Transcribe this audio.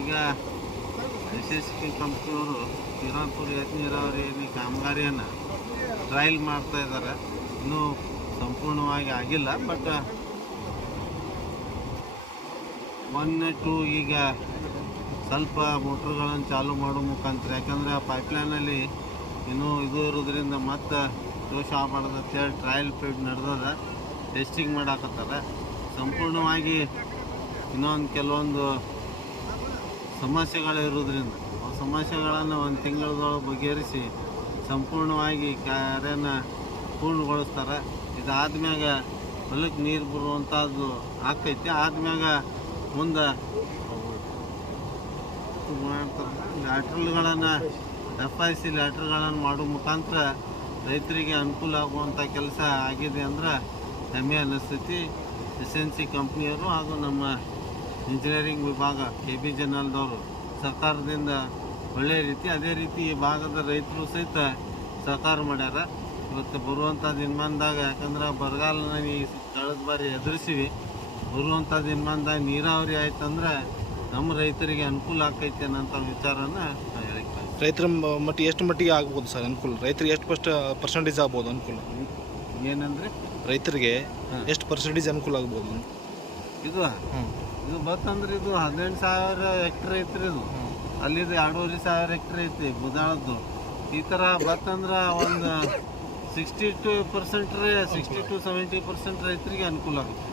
ಈಗ S S C ಕಂಪ್ನಿಯವರು ಶ್ರೀರಾಮ್ಪುರ ಯತ್ ನೀರಾವರಿ ಕಾಮಗಾರಿಯನ್ನು ಟ್ರಯಲ್ ಮಾಡ್ತಾ ಇದ್ದಾರೆ. ಇನ್ನೂ ಸಂಪೂರ್ಣವಾಗಿ ಆಗಿಲ್ಲ ಬಟ್ ಒನ್ ಟು ಈಗ ಸ್ವಲ್ಪ ಮೋಟ್ರ್ಗಳನ್ನು ಚಾಲೂ ಮಾಡೋ ಮುಖಾಂತರ, ಯಾಕಂದರೆ ಆ ಪೈಪ್ಲೈನಲ್ಲಿ ಇನ್ನೂ ಇದು ಇರೋದ್ರಿಂದ ಮತ್ತೆ ದೋಷ ಆಗಬಾರ್ದು ಅಂತೇಳಿ ಟ್ರಯಲ್ ಪೀರಿಯಡ್ ನಡೆದದ. ಟೆಸ್ಟಿಂಗ್ ಮಾಡಾಕತ್ತಾರ. ಸಂಪೂರ್ಣವಾಗಿ ಇನ್ನೊಂದು ಕೆಲವೊಂದು ಸಮಸ್ಯೆಗಳು ಇರೋದ್ರಿಂದ ಆ ಸಮಸ್ಯೆಗಳನ್ನು ಒಂದು ತಿಂಗಳದೊಳಗೆ ಬಗೆಹರಿಸಿ ಸಂಪೂರ್ಣವಾಗಿ ಕಾರ್ಯನ ಪೂರ್ಣಗೊಳಿಸ್ತಾರೆ. ಇದಾದ್ಮ್ಯಾಗ ಹೊಲಕ್ಕೆ ನೀರು ಬರುವಂಥದ್ದು ಆಗ್ತೈತಿ. ಆದ್ಮ್ಯಾಗ ಮುಂದೆ ಲ್ಯಾಟ್ರಲ್ಗಳನ್ನು ಎಫ್ ಐ ಸಿ ಲ್ಯಾಟ್ರಲ್ಗಳನ್ನು ಮಾಡೋ ಮುಖಾಂತರ ರೈತರಿಗೆ ಅನುಕೂಲ ಆಗುವಂಥ ಕೆಲಸ ಆಗಿದೆ ಅಂದ್ರೆ ಹೆಮ್ಮೆ ಅನ್ನಿಸ್ತೈತಿ ಎಸ್ ಎನ್ ಸಿ ಕಂಪ್ನಿಯವರು ಹಾಗೂ ನಮ್ಮ ಇಂಜಿನಿಯರಿಂಗ್ ವಿಭಾಗ ಕೆ ಬಿ ಜನಲ್ದವರು ಸರ್ಕಾರದಿಂದ ಒಳ್ಳೆಯ ರೀತಿ ಅದೇ ರೀತಿ ಈ ಭಾಗದ ರೈತರು ಸಹಿತ ಸಹಕಾರ ಮಾಡ್ಯಾರ. ಇವತ್ತು ಬರುವಂಥ ದಿನಮಾನದಾಗ ಯಾಕಂದ್ರೆ ಬರಗಾಲನ ಈ ಕಳೆದ ಬಾರಿ ಎದುರಿಸಿವಿ. ಬರುವಂಥ ದಿನಮಾನದಾಗ ನೀರಾವರಿ ಆಯ್ತಂದ್ರೆ ನಮ್ಮ ರೈತರಿಗೆ ಅನುಕೂಲ ಆಕೈತೆ ಅನ್ನೋಂಥ ವಿಚಾರನ ನಾನು ರೈತರ ಮಟ್ಟಿಗೆ ಮಟ್ಟಿ ಎಷ್ಟು ಮಟ್ಟಿಗೆ ಆಗ್ಬೋದು ಸರ್ ಅನುಕೂಲ? ರೈತರಿಗೆ ಎಷ್ಟು ಫಸ್ಟ್ ಪರ್ಸೆಂಟೇಜ್ ಆಗ್ಬೋದು ಅನುಕೂಲ? ಏನಂದ್ರೆ? ರೈತರಿಗೆ ಎಷ್ಟು ಪರ್ಸೆಂಟೇಜ್ ಅನುಕೂಲ ಆಗ್ಬೋದು ಇದು ಇದು ಬತ್ತಂದ್ರೆ ಇದು ಹದಿನೆಂಟು ಸಾವಿರ ಎಕ್ಟ್ರ್ ಐತ್ರಿ ಇದು. ಅಲ್ಲಿದು ಎರಡೂವರೆ ಸಾವಿರ ಎಕ್ಟ್ರ್ ಐತಿ ಬುದಾಳದ್ದು ಈ ಥರ ಬತ್ತಂದ್ರೆ ಒಂದು sixty two percent sixty two seventy percent ರೈತರಿಗೆ ಅನುಕೂಲ ಆಗುತ್ತೆ.